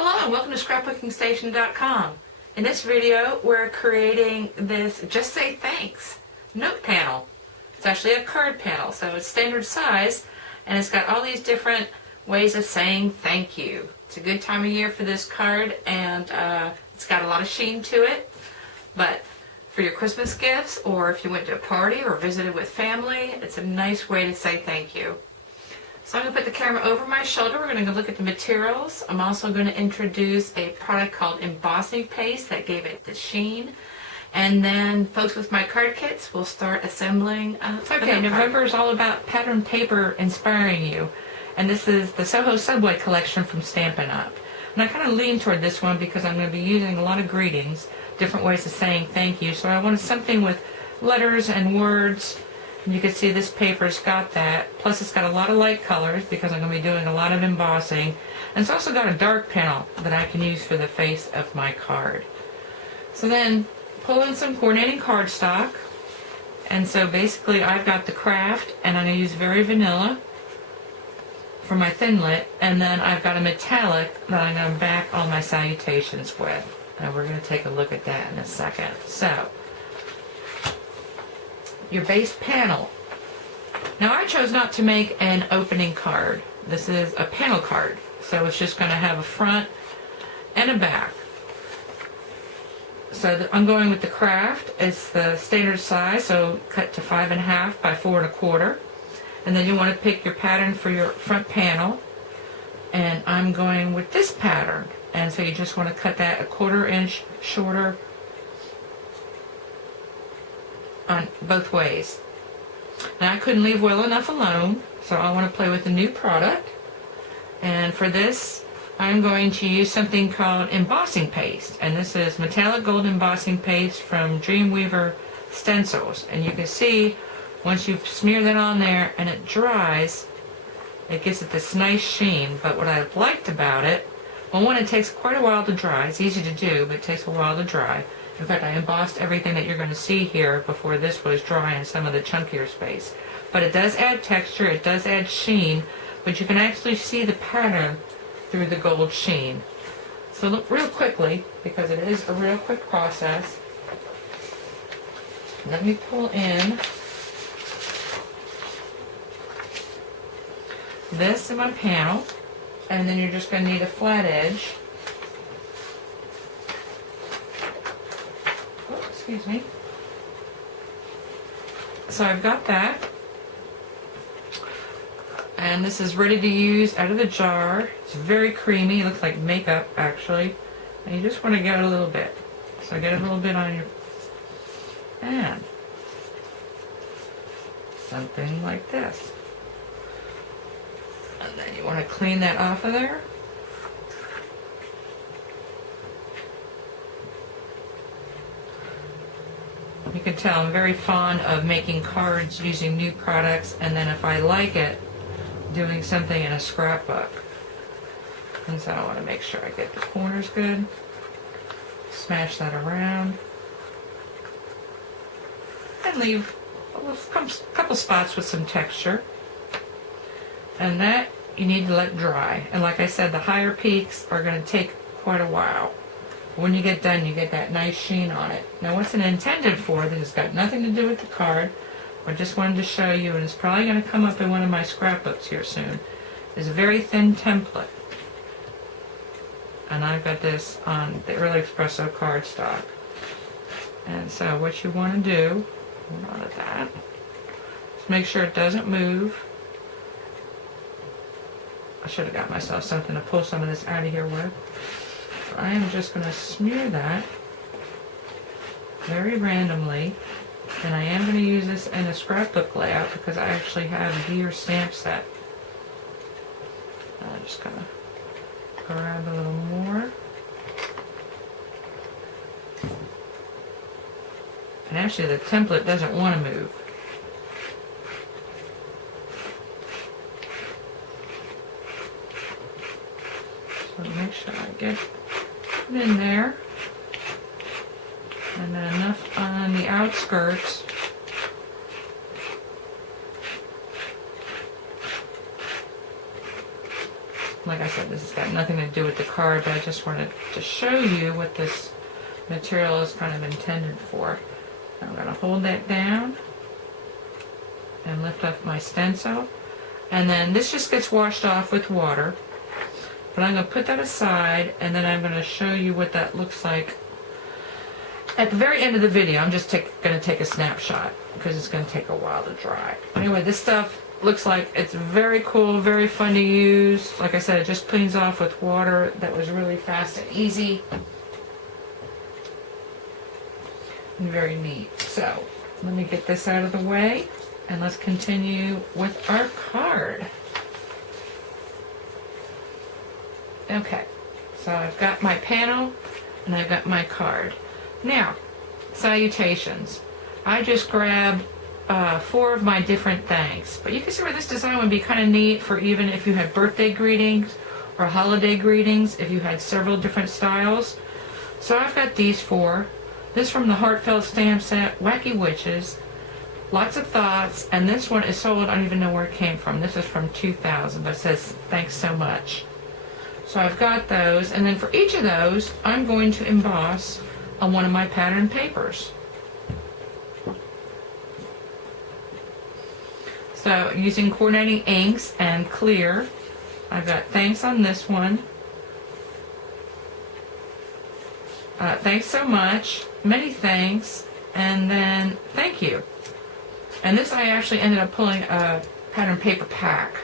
Hello and welcome to scrapbookingstation.com. In this video we're creating this Just Say Thanks note panel. It's actually a card panel, so it's standard size and it's got all these different ways of saying thank you. It's a good time of year for this card and it's got a lot of sheen to it, but for your Christmas gifts or if you went to a party or visited with family, it's a nice way to say thank you. So I'm going to put the camera over my shoulder. We're going to go look at the materials. I'm also going to introduce a product called embossing paste that gave it the sheen. And then folks with my card kits will start assembling. Okay, November is all about pattern paper inspiring you. And this is the Soho Subway collection from Stampin' Up. And I kind of lean toward this one because I'm going to be using a lot of greetings, different ways of saying thank you. So I wanted something with letters and words. You can see this paper's got that, plus it's got a lot of light colors because I'm going to be doing a lot of embossing. And it's also got a dark panel that I can use for the face of my card. So then pull in some coordinating cardstock. And so basically I've got the craft, and I'm going to use very vanilla for my thinlit. And then I've got a metallic that I'm going to back all my salutations with. And we're going to take a look at that in a second. So your base panel. Now I chose not to make an opening card. This is a panel card, so it's just going to have a front and a back. So I'm going with the craft. It's the standard size, so cut to 5.5 by 4 1/4. And then you want to pick your pattern for your front panel. And I'm going with this pattern. And so you just want to cut that 1/4 inch shorter on both ways. Now I couldn't leave well enough alone, so I want to play with a new product. And for this, I'm going to use something called embossing paste. And this is metallic gold embossing paste from Dreamweaver stencils. And you can see once you smear that on there and it dries, it gives it this nice sheen. But what I've liked about it, well, one, it takes quite a while to dry. It's easy to do, but it takes a while to dry. In fact, I embossed everything that you're going to see here before this was dry in some of the chunkier space. But it does add texture, it does add sheen, but you can actually see the pattern through the gold sheen. So look real quickly, because it is a real quick process. Let me pull in this in my panel, and then you're just going to need a flat edge. Excuse me. So I've got that, and this is ready to use out of the jar. It's very creamy. It looks like makeup actually, and you just want to get it a little bit. So get a little bit on your, and something like this, and then you want to clean that off of there. You can tell I'm very fond of making cards using new products, and then if I like it, doing something in a scrapbook. And so I want to make sure I get the corners good. Smash that around. And leave a couple spots with some texture. And that you need to let dry. And like I said, the higher peaks are going to take quite a while. When you get done, you get that nice sheen on it. Now what's it intended for, this has got nothing to do with the card. I just wanted to show you, and it's probably going to come up in one of my scrapbooks here soon, is a very thin template. And I've got this on the Early Espresso cardstock. And so what you want to do, hold on to that, is make sure it doesn't move. I should have got myself something to pull some of this out of here with. I am just going to smear that very randomly, and I am going to use this in a scrapbook layout because I actually have a gear stamp set. I'm just going to grab a little more. And actually the template doesn't want to move. So make sure I get it in there, and then enough on the outskirts like I said, this has got nothing to do with the card, but I just wanted to show you what this material is kind of intended for. I'm going to hold that down and lift up my stencil. And then this just gets washed off with water. But I'm going to put that aside, and then I'm going to show you what that looks like at the very end of the video. I'm just going to take a snapshot because it's going to take a while to dry. Anyway, this stuff looks like it's very cool, very fun to use. Like I said, it just cleans off with water. That was really fast and easy. And very neat. So, let me get this out of the way, and let's continue with our card. Okay, so I've got my panel, and I've got my card. Now, salutations. I just grabbed 4 of my different thanks. But you can see where this design would be kind of neat for even if you had birthday greetings or holiday greetings, if you had several different styles. So I've got these 4. This from the Heartfelt Stamp Set, Wacky Witches, Lots of Thoughts, and this one is sold, I don't even know where it came from. This is from 2000, but it says, thanks so much. So I've got those, and then for each of those, I'm going to emboss on one of my pattern papers. So using coordinating inks and clear, I've got thanks on this one. Thanks so much, many thanks, and then thank you. And this I actually ended up pulling a pattern paper pack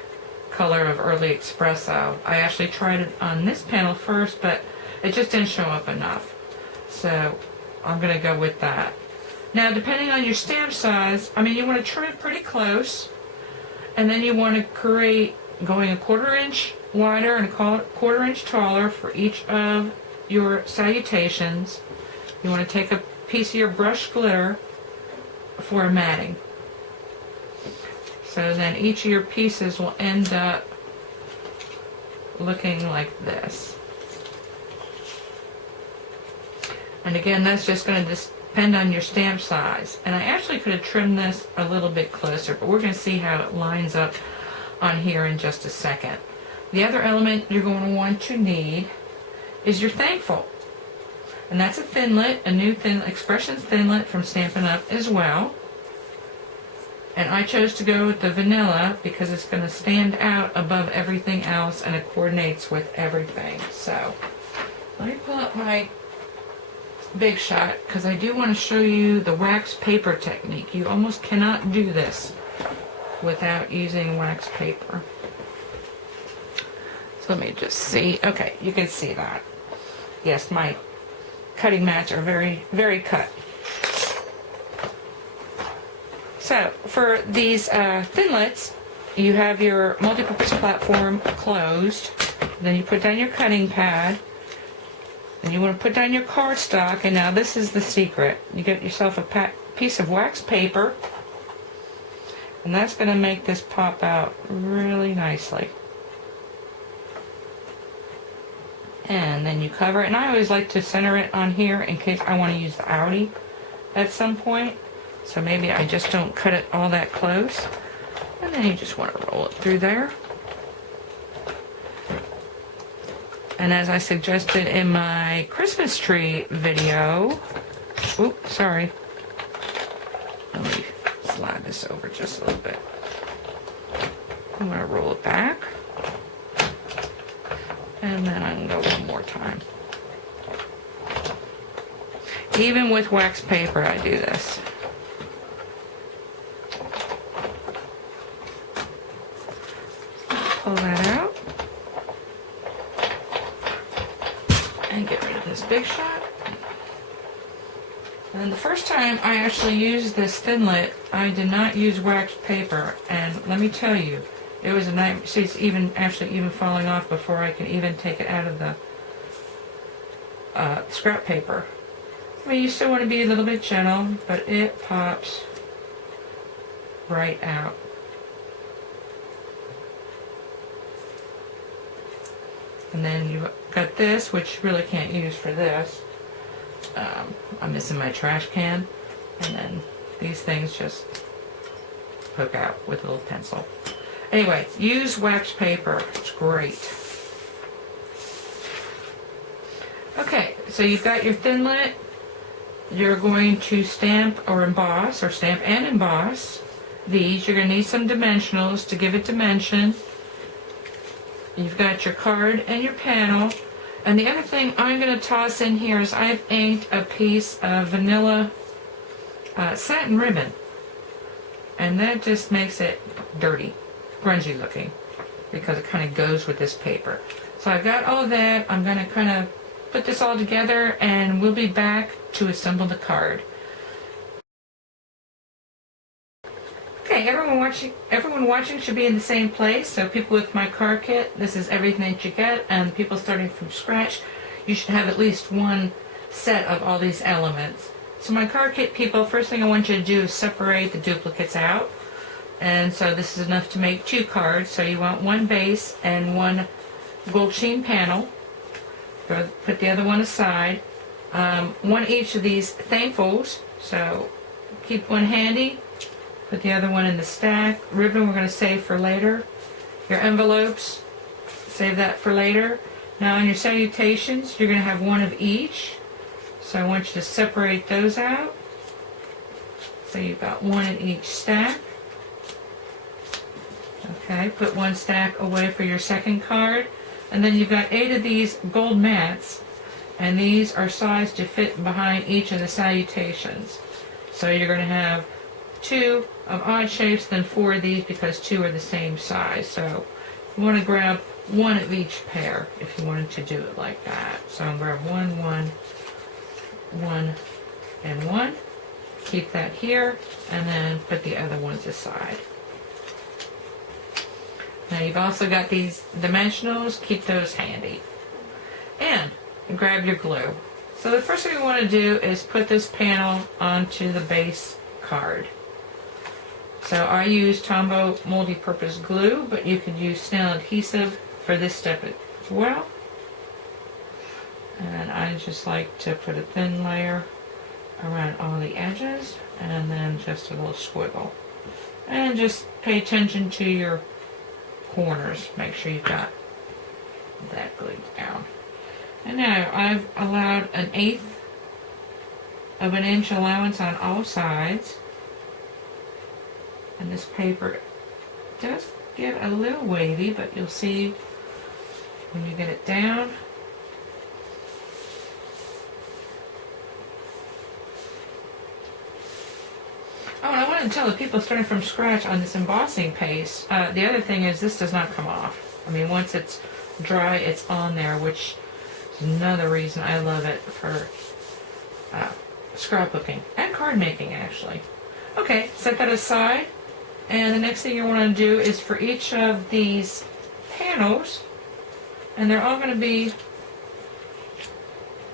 color of Early Espresso. I actually tried it on this panel first, but it just didn't show up enough. So I'm going to go with that. Now, depending on your stamp size, I mean, you want to trim it pretty close, and then you want to create going a 1/4 inch wider and a 1/4 inch taller for each of your salutations. You want to take a piece of your brush glitter for a matting. So then each of your pieces will end up looking like this. And again, that's just going to depend on your stamp size. And I actually could have trimmed this a little bit closer, but we're going to see how it lines up on here in just a second. The other element you're going to want to need is your thankful. And that's a thinlit, a new Expressions thinlit from Stampin' Up! As well. And I chose to go with the vanilla because it's going to stand out above everything else and it coordinates with everything. So let me pull up my Big Shot because I do want to show you the wax paper technique. You almost cannot do this without using wax paper. So let me just see. Okay, you can see that. Yes, my cutting mats are very, very cut. So for these thinlits, you have your multi-purpose platform closed. Then you put down your cutting pad. Then you want to put down your cardstock. And now this is the secret. You get yourself a piece of wax paper. And that's going to make this pop out really nicely. And then you cover it. And I always like to center it on here in case I want to use the outie at some point. So maybe I just don't cut it all that close. And then you just want to roll it through there. And as I suggested in my Christmas tree video, oops, sorry. Let me slide this over just a little bit. I'm going to roll it back. And then I can go one more time. Even with wax paper, I do this. Pull that out. And get rid of this Big Shot. And the first time I actually used this thinlit, I did not use wax paper. And let me tell you, it was a nightmare. See, it's even falling off before I can even take it out of the scrap paper. I mean, you still want to be a little bit gentle, but it pops right out. And then you've got this, which you really can't use for this. I'm missing my trash can. And then these things just poke out with a little pencil. Anyway, use wax paper. It's great. Okay, so you've got your thinlit. You're going to stamp or emboss, or stamp and emboss these. You're going to need some dimensionals to give it dimension. You've got your card and your panel. And the other thing I'm going to toss in here is I've inked a piece of vanilla satin ribbon. And that just makes it dirty, grungy looking, because it kind of goes with this paper. So I've got all that. I'm going to kind of put this all together, and we'll be back to assemble the card. Okay, everyone watching should be in the same place. So people with my card kit, this is everything that you get, and people starting from scratch, you should have at least one set of all these elements. So my card kit people, first thing I want you to do is separate the duplicates out. And so this is enough to make 2 cards. So you want one base and one gold sheen panel. Put the other one aside. One each of these thankfuls. So keep one handy. Put the other one in the stack. Ribbon we're going to save for later. Your envelopes, save that for later. Now in your salutations, you're going to have one of each. So I want you to separate those out. So you've got one in each stack. Okay, put one stack away for your second card. And then you've got 8 of these gold mats. And these are sized to fit behind each of the salutations. So you're going to have 2 of odd shapes, then 4 of these because 2 are the same size. So you want to grab one of each pair if you wanted to do it like that. So I'm going to grab 1, 1, 1, and 1. Keep that here, and then put the other ones aside. Now you've also got these dimensionals. Keep those handy. And grab your glue. So the first thing we want to do is put this panel onto the base card. So I use Tombow multi-purpose glue, but you could use snail adhesive for this step as well. And I just like to put a thin layer around all the edges, and then just a little squiggle. And just pay attention to your corners. Make sure you've got that glued down. And now I've allowed 1/8 of an inch allowance on all sides. And this paper does get a little wavy, but you'll see when you get it down. Oh, and I wanted to tell the people starting from scratch on this embossing paste, the other thing is this does not come off. I mean, once it's dry, it's on there, which is another reason I love it for scrapbooking and card making, actually. Okay, set that aside. And the next thing you want to do is for each of these panels, and they're all going to be,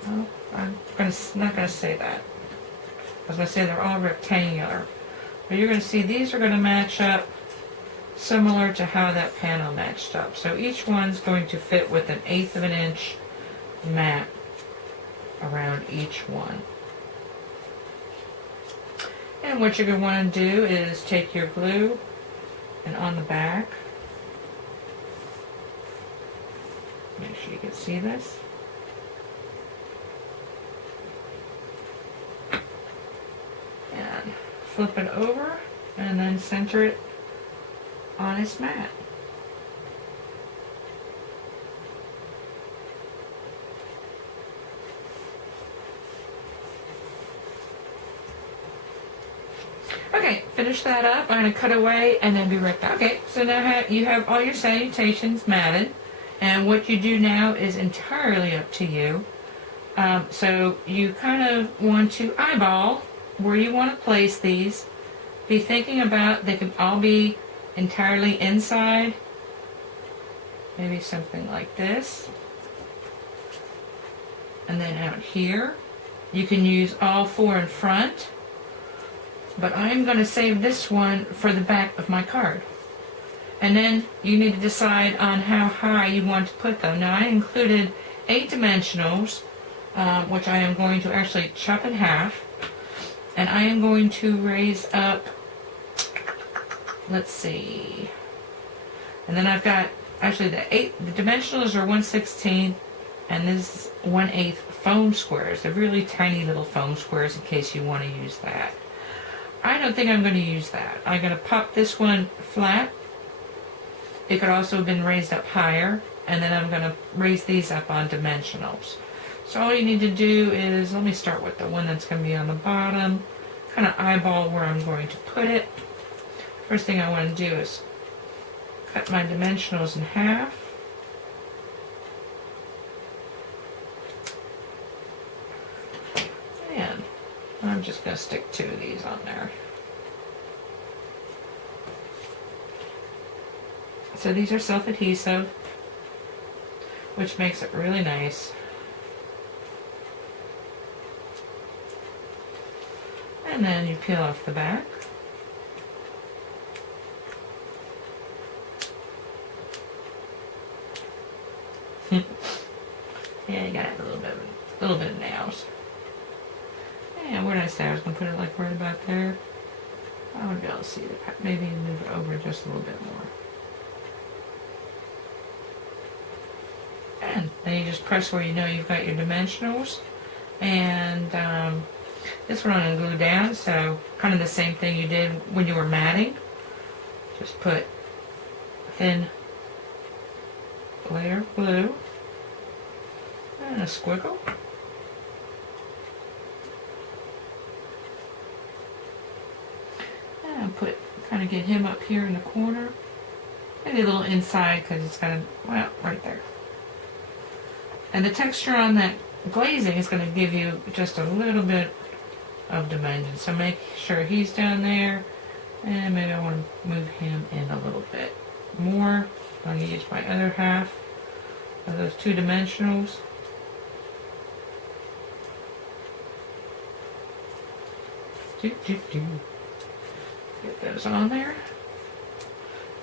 oh, not going to say that. I was going to say they're all rectangular. But you're going to see these are going to match up similar to how that panel matched up. So each one's going to fit with 1/8 of an inch mat around each one. And what you're going to want to do is take your glue, and on the back, make sure you can see this. And flip it over, and then center it on its mat. Okay, finish that up. I'm going to cut away and then be right back. Okay, so now you have all your salutations matted, and what you do now is entirely up to you. So you kind of want to eyeball where you want to place these. Be thinking about they can all be entirely inside. Maybe something like this. And then out here, you can use all 4 in front. But I'm going to save this one for the back of my card. And then you need to decide on how high you want to put them. Now I included 8 dimensionals, which I am going to actually chop in half. And I am going to raise up, let's see. And then I've got, actually the dimensionals are 1/16, And this is 1/8 foam squares. They're really tiny little foam squares in case you want to use that. I don't think I'm going to use that. I'm going to pop this one flat. It could also have been raised up higher. And then I'm going to raise these up on dimensionals. So all you need to do is, let me start with the one that's going to be on the bottom. Kind of eyeball where I'm going to put it. First thing I want to do is cut my dimensionals in half. And I'm just going to stick 2 of these on there. So these are self-adhesive, which makes it really nice. And then you peel off the back. Yeah, you gotta have a little bit of nails. And where did I say I was gonna put it, like right about there? I want to be able to see the pack. Maybe move it over just a little bit more. And then you just press where you know you've got your dimensionals. And this one I'm going to glue down, so kind of the same thing you did when you were matting. Just put thin layer of glue and a squiggle. And kind of get him up here in the corner. Maybe a little inside because it's kind of, well, right there. And the texture on that glazing is going to give you just a little bit of dimension. So make sure he's down there. And maybe I want to move him in a little bit more. I'm going to use my other half of those 2 dimensionals. Get those on there.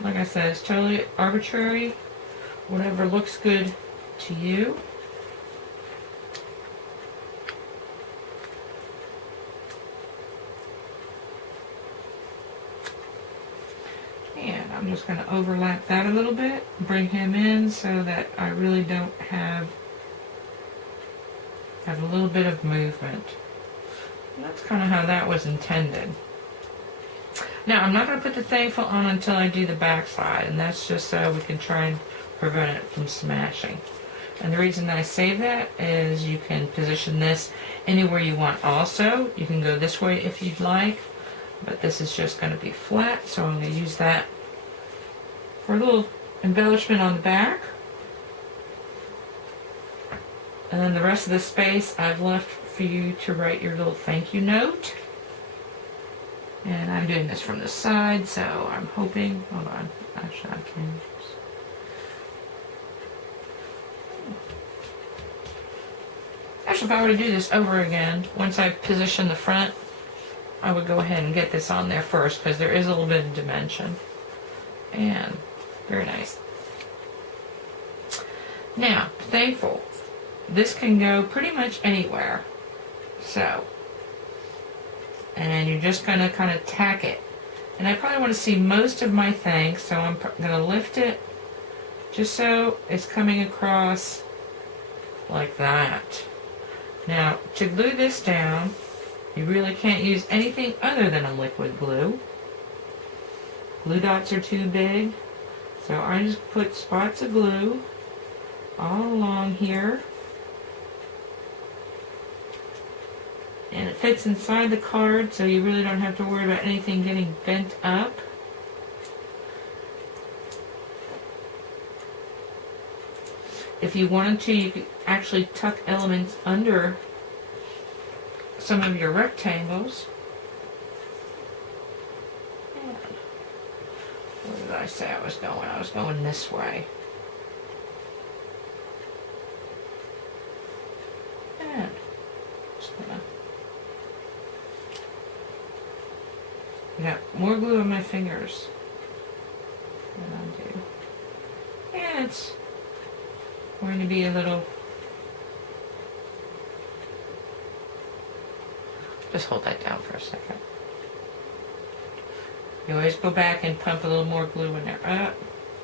Like I said, it's totally arbitrary. Whatever looks good to you. And I'm just going to overlap that a little bit, bring him in so that I really don't have a little bit of movement. And that's kind of how that was intended. Now, I'm not going to put the thankful on until I do the back side, and that's just so we can try and prevent it from smashing. And the reason I say that is you can position this anywhere you want also. You can go this way if you'd like, but this is just going to be flat, so I'm going to use that for a little embellishment on the back. And then the rest of the space I've left for you to write your little thank you note. And I'm doing this from the side, so I'm hoping, hold on, actually I can just, actually if I were to do this over again, once I position the front, I would go ahead and get this on there first, because there is a little bit of dimension. And very nice. Now, thankful. This can go pretty much anywhere. So, and you're just going to kind of tack it. And I probably want to see most of my thanks, so I'm going to lift it just so it's coming across like that. Now, to glue this down, you really can't use anything other than a liquid glue. Glue dots are too big, so I just put spots of glue all along here. And it fits inside the card, so you really don't have to worry about anything getting bent up. If you wanted to, you could actually tuck elements under some of your rectangles. And where did I say I was going? I was going this way. And just gonna, I got more glue on my fingers than I do. And it's going to be a little, just hold that down for a second. You always go back and pump a little more glue in there. A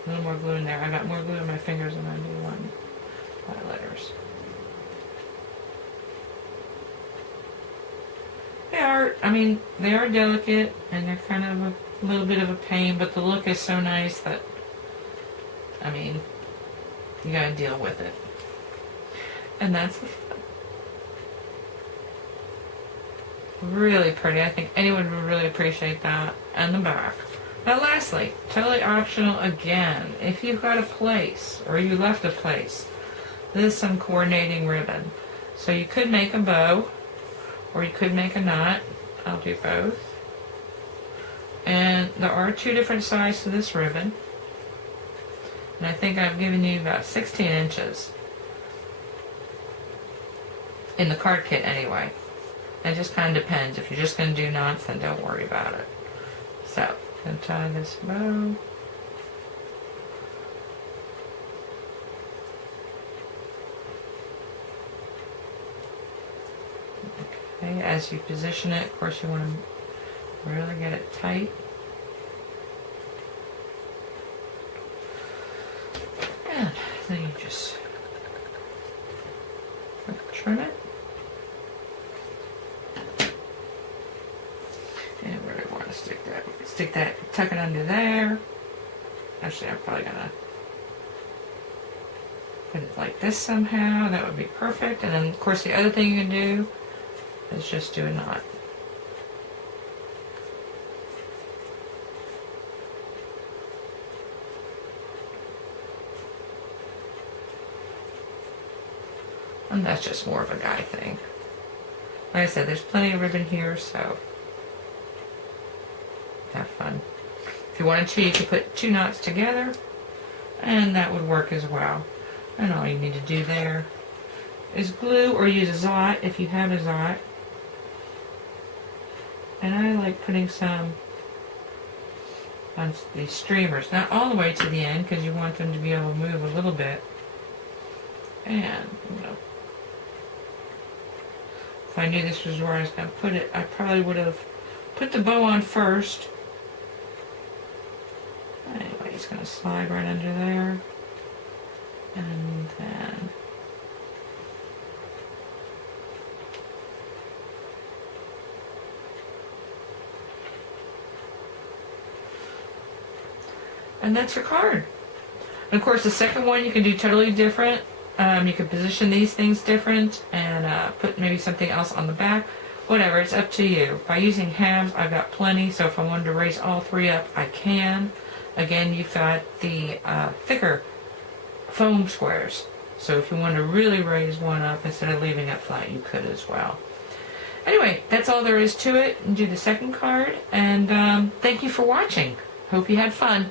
little more glue in there. I got more glue in my fingers than I do on my letters. I mean, they are delicate and they're kind of a little bit of a pain, but the look is so nice that, I mean, you gotta deal with it. And that's the front. Really pretty. I think anyone would really appreciate that. And the back. Now lastly, totally optional again, if you've got a place or you left a place, this is some coordinating ribbon. So you could make a bow or you could make a knot. I'll do both. And there are 2 different sides to this ribbon. And I think I've given you about 16 inches. In the card kit anyway. It just kind of depends. If you're just going to do knots, then don't worry about it. So, I'm going to tie this bow. Okay, as you position it, of course you want to really get it tight. And then you just trim it. And where do I want to stick that? We can stick that, tuck it under there. Actually, I'm probably going to put it like this somehow. That would be perfect. And then, of course, the other thing you can do is just do a knot. And that's just more of a guy thing. Like I said, there's plenty of ribbon here, so have fun. If you wanted to, you could put 2 knots together, and that would work as well. And all you need to do there is glue or use a Zot if you have a Zot. And I like putting some on these streamers, not all the way to the end because you want them to be able to move a little bit. And, you know, if I knew this was where I was going to put it, I probably would have put the bow on first. Anyway, it's going to slide right under there. And then and that's your card. And of course the second one you can do totally different. You can position these things different and put maybe something else on the back. Whatever, it's up to you. By using halves, I've got plenty, so if I wanted to raise all 3 up, I can. Again, you've got the thicker foam squares. So if you want to really raise one up instead of leaving it flat, you could as well. Anyway, that's all there is to it. Do the second card, and thank you for watching. Hope you had fun.